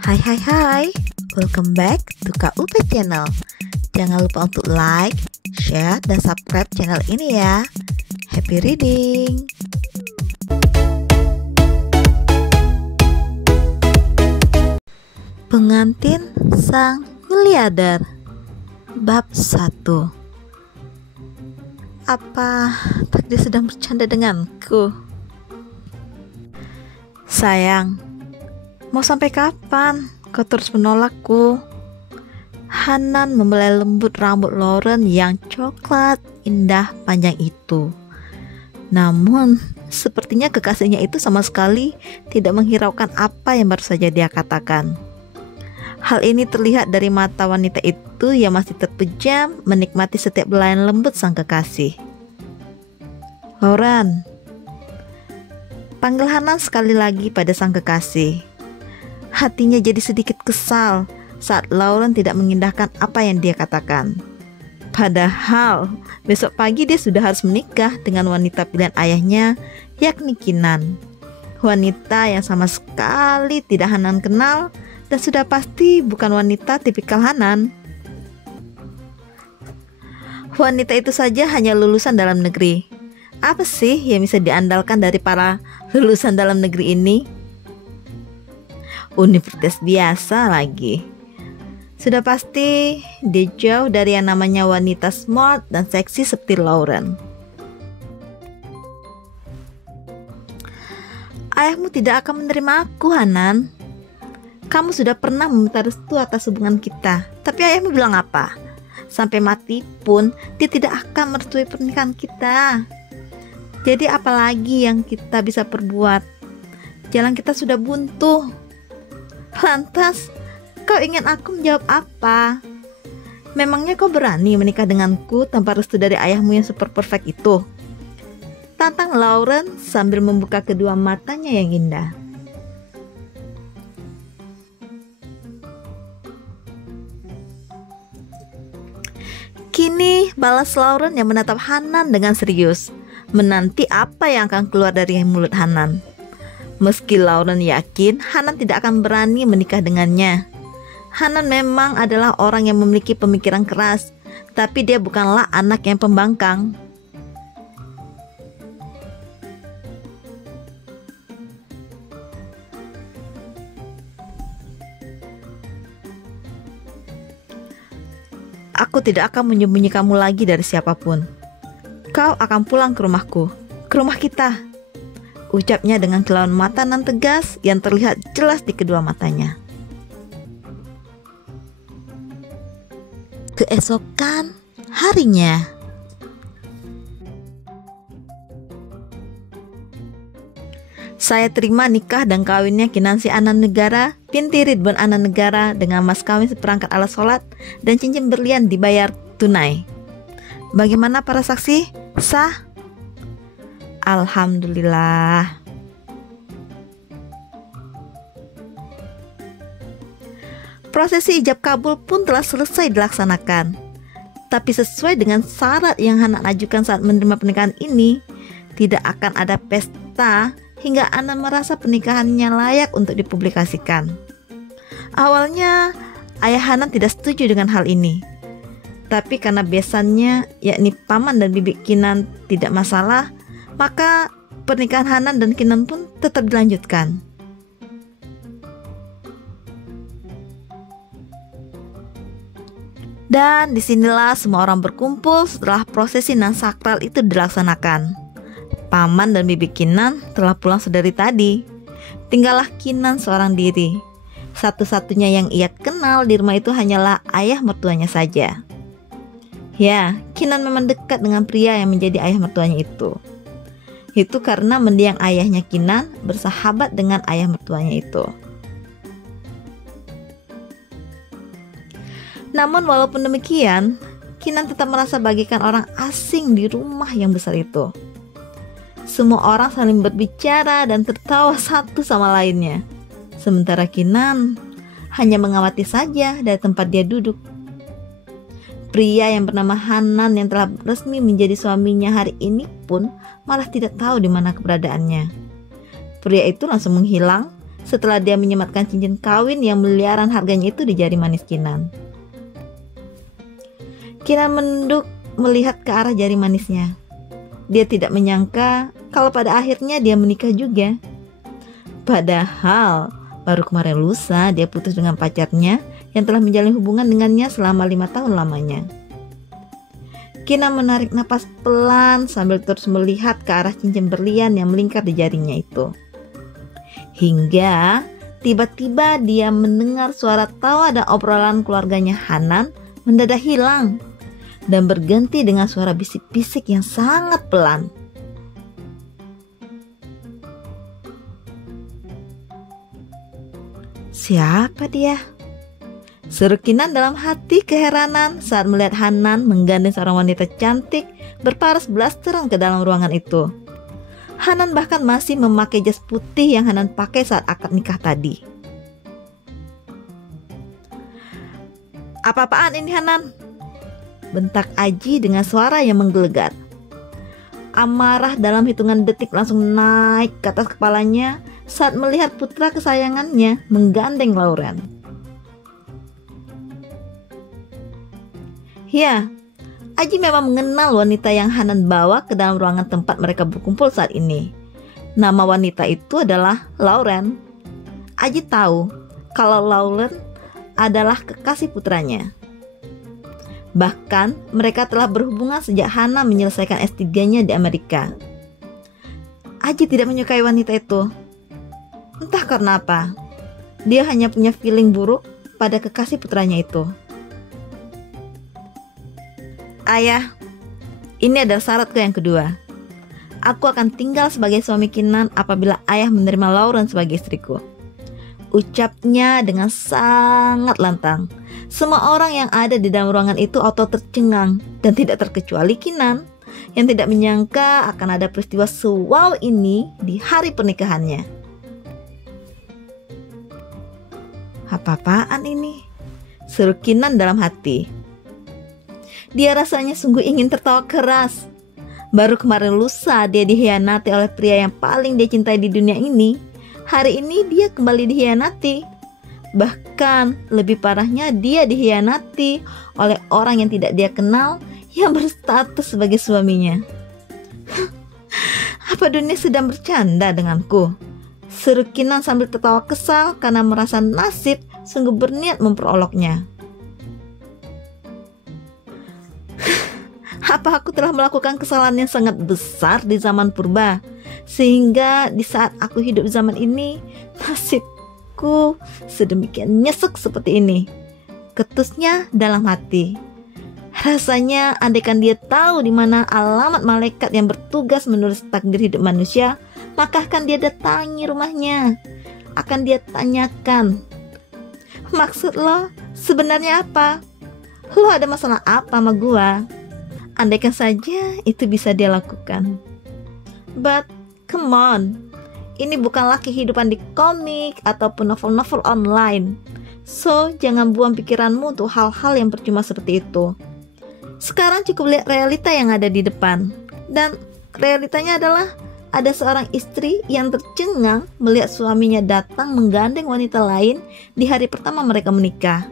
Hai hai hai, welcome back to KUP Channel. Jangan lupa untuk like, share, dan subscribe channel ini ya. Happy reading! Pengantin Sang Miliarder Bab 1. Apa takdir sedang bercanda denganku? Sayang, mau sampai kapan kau terus menolakku? Hanan membelai lembut rambut Lauren yang coklat indah panjang itu. Namun, sepertinya kekasihnya itu sama sekali tidak menghiraukan apa yang baru saja dia katakan. Hal ini terlihat dari mata wanita itu yang masih terpejam menikmati setiap belayan lembut sang kekasih. Lauren, panggil Hanan sekali lagi pada sang kekasih. Hatinya jadi sedikit kesal saat Lauren tidak mengindahkan apa yang dia katakan. Padahal besok pagi dia sudah harus menikah dengan wanita pilihan ayahnya, yakni Kinan. Wanita yang sama sekali tidak Hanan kenal dan sudah pasti bukan wanita tipikal Hanan. Wanita itu saja hanya lulusan dalam negeri. Apa sih yang bisa diandalkan dari para lulusan dalam negeri ini? Universitas biasa lagi. Sudah pasti dia jauh dari yang namanya wanita smart dan seksi seperti Lauren. Ayahmu tidak akan menerima aku, Hanan. Kamu sudah pernah meminta restu atas hubungan kita, tapi ayahmu bilang apa? Sampai mati pun dia tidak akan merestui pernikahan kita. Jadi apalagi yang kita bisa perbuat? Jalan kita sudah buntu. Lantas, kau ingin aku menjawab apa? Memangnya kau berani menikah denganku tanpa restu dari ayahmu yang super perfect itu? Tantang Lauren sambil membuka kedua matanya yang indah. Kini balas Lauren yang menatap Hanan dengan serius, menanti apa yang akan keluar dari mulut Hanan. Meski Lauren yakin Hanan tidak akan berani menikah dengannya. Hanan memang adalah orang yang memiliki pemikiran keras, tapi dia bukanlah anak yang pembangkang. Aku tidak akan menyembunyi kamu lagi dari siapapun. Kau akan pulang ke rumahku, ke rumah kita, ucapnya dengan kilauan mata nan tegas yang terlihat jelas di kedua matanya. Keesokan harinya, saya terima nikah dan kawinnya Kinansi Anan Negara binti Ridwan Anan Negara dengan mas kawin seperangkat alat sholat dan cincin berlian dibayar tunai. Bagaimana para saksi? Sah? Alhamdulillah. Prosesi ijab kabul pun telah selesai dilaksanakan. Tapi sesuai dengan syarat yang Hanan ajukan saat menerima pernikahan ini, tidak akan ada pesta hingga Hanan merasa pernikahannya layak untuk dipublikasikan. Awalnya ayah Hanan tidak setuju dengan hal ini. Tapi karena besannya, yakni paman dan bibi Kinan tidak masalah, maka pernikahan Hanan dan Kinan pun tetap dilanjutkan. Dan disinilah semua orang berkumpul setelah prosesi nan sakral itu dilaksanakan. Paman dan bibi Kinan telah pulang sedari tadi. Tinggallah Kinan seorang diri. Satu-satunya yang ia kenal di rumah itu hanyalah ayah mertuanya saja. Ya, Kinan memang dekat dengan pria yang menjadi ayah mertuanya itu. Itu karena mendiang ayahnya Kinan bersahabat dengan ayah mertuanya itu. Namun walaupun demikian, Kinan tetap merasa bagikan orang asing di rumah yang besar itu. Semua orang saling berbicara dan tertawa satu sama lainnya. Sementara Kinan hanya mengamati saja dari tempat dia duduk. Pria yang bernama Hanan yang telah resmi menjadi suaminya hari ini pun malah tidak tahu di mana keberadaannya. Pria itu langsung menghilang setelah dia menyematkan cincin kawin yang miliaran harganya itu di jari manis Kinan. Kinan menunduk melihat ke arah jari manisnya. Dia tidak menyangka kalau pada akhirnya dia menikah juga. Padahal baru kemarin lusa dia putus dengan pacarnya yang telah menjalin hubungan dengannya selama 5 tahun lamanya. Kinan menarik napas pelan sambil terus melihat ke arah cincin berlian yang melingkar di jarinya itu. Hingga tiba-tiba dia mendengar suara tawa dan obrolan keluarganya Hanan mendadak hilang dan berganti dengan suara bisik-bisik yang sangat pelan. Siapa dia? Seru Kinan dalam hati keheranan saat melihat Hanan menggandeng seorang wanita cantik berparas blasteran ke dalam ruangan itu. Hanan bahkan masih memakai jas putih yang Hanan pakai saat akad nikah tadi. Apa-apaan ini Hanan? Bentak Aji dengan suara yang menggelegar. Amarah dalam hitungan detik langsung naik ke atas kepalanya saat melihat putra kesayangannya menggandeng Lauren. Ya, Aji memang mengenal wanita yang Hanan bawa ke dalam ruangan tempat mereka berkumpul saat ini. Nama wanita itu adalah Lauren. Aji tahu kalau Lauren adalah kekasih putranya. Bahkan mereka telah berhubungan sejak Hanan menyelesaikan S3-nya di Amerika. Aji tidak menyukai wanita itu. Entah karena apa, dia hanya punya feeling buruk pada kekasih putranya itu. Ayah, ini adalah syaratku yang kedua. Aku akan tinggal sebagai suami Kinan apabila ayah menerima Lauren sebagai istriku. Ucapnya dengan sangat lantang. Semua orang yang ada di dalam ruangan itu auto tercengang, dan tidak terkecuali Kinan yang tidak menyangka akan ada peristiwa sewow ini di hari pernikahannya. Apa-apaan ini? Seru Kinan dalam hati. Dia rasanya sungguh ingin tertawa keras. Baru kemarin lusa dia dikhianati oleh pria yang paling dia cintai di dunia ini. Hari ini dia kembali dikhianati. Bahkan lebih parahnya dia dikhianati oleh orang yang tidak dia kenal yang berstatus sebagai suaminya. Apa dunia sedang bercanda denganku? Seru Kinan sambil tertawa kesal karena merasa nasib sungguh berniat memperoloknya. Apa aku telah melakukan kesalahan yang sangat besar di zaman purba, sehingga di saat aku hidup di zaman ini, nasibku sedemikian nyesek seperti ini? Ketusnya dalam hati. Rasanya andaikan dia tahu di mana alamat malaikat yang bertugas menulis takdir hidup manusia, maka akan dia datangi rumahnya. Akan dia tanyakan, maksud lo sebenarnya apa? Lo ada masalah apa sama gua? Andaikan saja itu bisa dia lakukan. But come on, ini bukanlah kehidupan di komik ataupun novel-novel online. So jangan buang pikiranmu untuk hal-hal yang percuma seperti itu. Sekarang cukup lihat realita yang ada di depan. Dan realitanya adalah ada seorang istri yang tercengang melihat suaminya datang menggandeng wanita lain di hari pertama mereka menikah.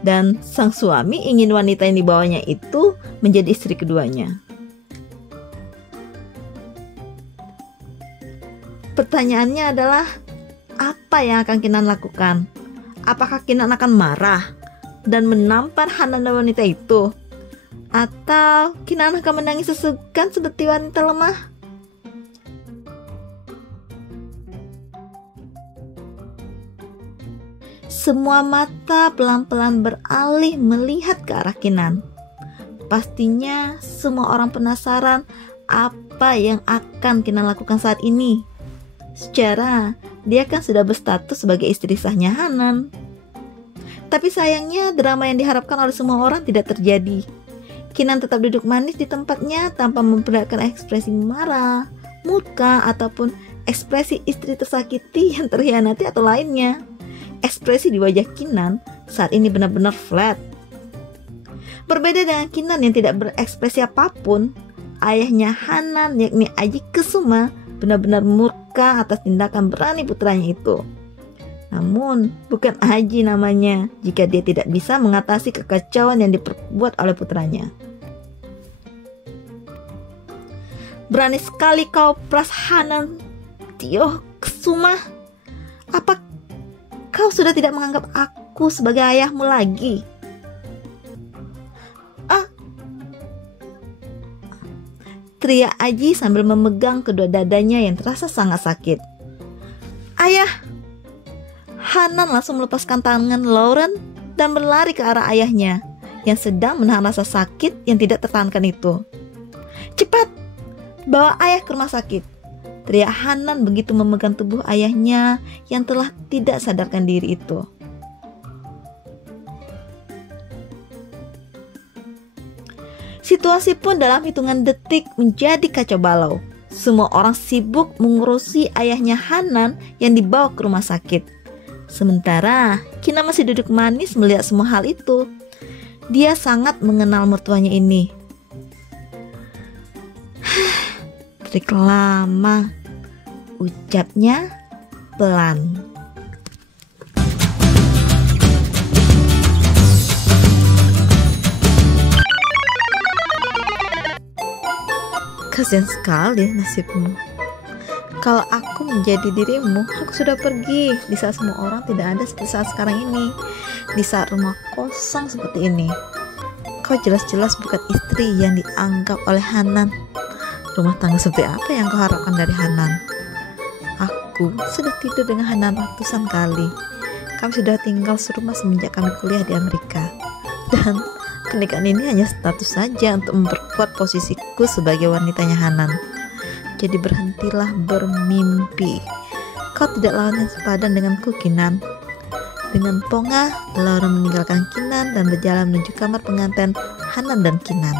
Dan sang suami ingin wanita yang dibawanya itu menjadi istri keduanya. Pertanyaannya adalah, apa yang akan Kinan lakukan? Apakah Kinan akan marah dan menampar Hanan dan wanita itu? Atau Kinan akan menangis sesukan seperti wanita lemah? Semua mata pelan-pelan beralih melihat ke arah Kinan. Pastinya semua orang penasaran apa yang akan Kinan lakukan saat ini. Secara dia kan sudah berstatus sebagai istri sahnya Hanan. Tapi sayangnya drama yang diharapkan oleh semua orang tidak terjadi. Kinan tetap duduk manis di tempatnya tanpa memperlihatkan ekspresi marah, murka, ataupun ekspresi istri tersakiti yang terhianati atau lainnya. Ekspresi di wajah Kinan saat ini benar-benar flat. Berbeda dengan Kinan yang tidak berekspresi apapun, ayahnya Hanan yakni Aji Kusuma benar-benar murka atas tindakan berani putranya itu. Namun bukan Aji namanya jika dia tidak bisa mengatasi kekacauan yang diperbuat oleh putranya. Berani sekali kau peras Hanan, Tio Kusuma. Apa kau sudah tidak menganggap aku sebagai ayahmu lagi? Teriak Aji sambil memegang kedua dadanya yang terasa sangat sakit. Ayah! Hanan langsung melepaskan tangan Lauren dan berlari ke arah ayahnya yang sedang menahan rasa sakit yang tidak tertahankan itu. Cepat! Bawa ayah ke rumah sakit! Teriak Hanan begitu memegang tubuh ayahnya yang telah tidak sadarkan diri itu. Situasi pun dalam hitungan detik menjadi kacau balau. Semua orang sibuk mengurusi ayahnya Hanan yang dibawa ke rumah sakit. Sementara Kina masih duduk manis melihat semua hal itu. Dia sangat mengenal mertuanya ini. Trik lama, ucapnya pelan. Kasian sekali nasibmu. Kalau aku menjadi dirimu, aku sudah pergi di saat semua orang tidak ada seperti saat sekarang ini. Di saat rumah kosong seperti ini. Kau jelas-jelas bukan istri yang dianggap oleh Hanan. Rumah tangga seperti apa yang kau harapkan dari Hanan? Aku sudah tidur dengan Hanan ratusan kali. Kami sudah tinggal serumah semenjak kami kuliah di Amerika. Dan pernikahan ini hanya status saja untuk memperkuat posisiku sebagai wanitanya Hanan. Jadi berhentilah bermimpi. Kau tidak lawan yang sepadan denganku, Kinan. Dengan pongah, Laura meninggalkan Kinan dan berjalan menuju kamar pengantin Hanan dan Kinan.